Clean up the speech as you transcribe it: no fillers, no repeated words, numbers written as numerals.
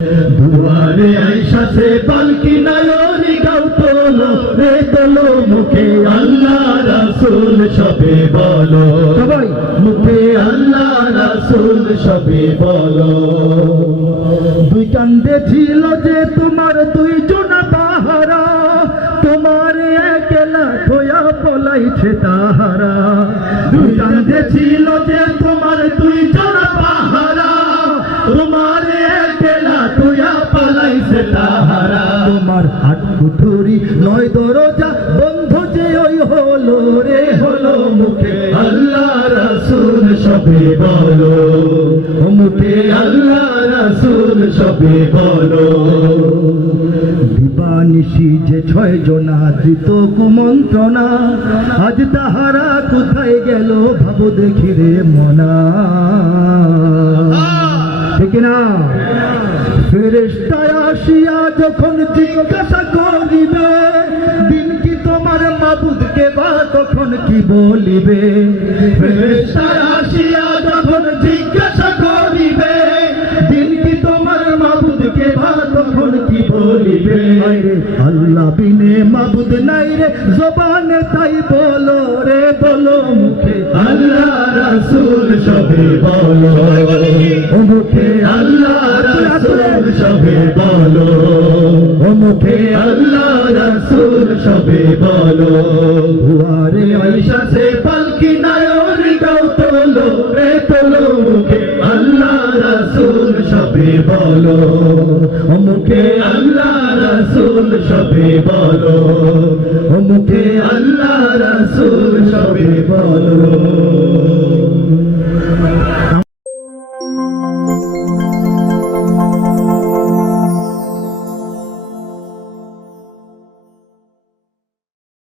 দুয়ারে আয়েশা সে পালকি নায়রি গাও তোলো রে তোলো মুখে আল্লাহ রাসূল সবে বলো সবাই মুখে আল্লাহ রাসূল সবে বলো। দুই কান্দে ছিল যে তোমার দুই জোনা পাহারা, তোমার একলা থয়া পলাইছে তাহারা। দুই কান্দে ছিল যে তোমার দুই জোনা পাহারা, তোমার একলা থয়া পলাইছে তাহারা। তোমার হাত কুঠুরি নয় দরজা বন্ধ যে ওই হলো রে হলো মুখে আল্লাহ রাসূল সবে বলো মুখে আল্লাহ রাসূল সবে বলো। দিবানিশি যে 6 জনা দিত কুমন্ত্রণা, আজ তাহারা কোথায় গেল ভাবো দেখি রে মনা, ঠিক না? ফেরেশতা আসিয়া যখন জিজ্ঞাসা করিবে দিন কি তোমার মাবুদকে বা তখন কি বলিবে। ফেরেশতা আসিয়া যখন জিজ্ঞাসা করিবে দিন কি তোমার মাবুদকে বা তখন কি বলিবে। আল্লাহ বিনে মাবুদ নাই রে জবানে তাই বলো রে বলো মুখে আল্লাহ রাসূল সবে বলো মুখে আল্লাহ রাসূল সবে বলো মুখে আল্লাহ রাসূল সবে বলো। দুয়ারে আয়েশা সে পালকি নায়রি গাও তোলো রে তোলো মুখে আল্লাহ রাসূল সবে বলো মুখে আল্লাহ রাসূল সবে বলো মুখে আল্লাহ রাসূল সবে বলো।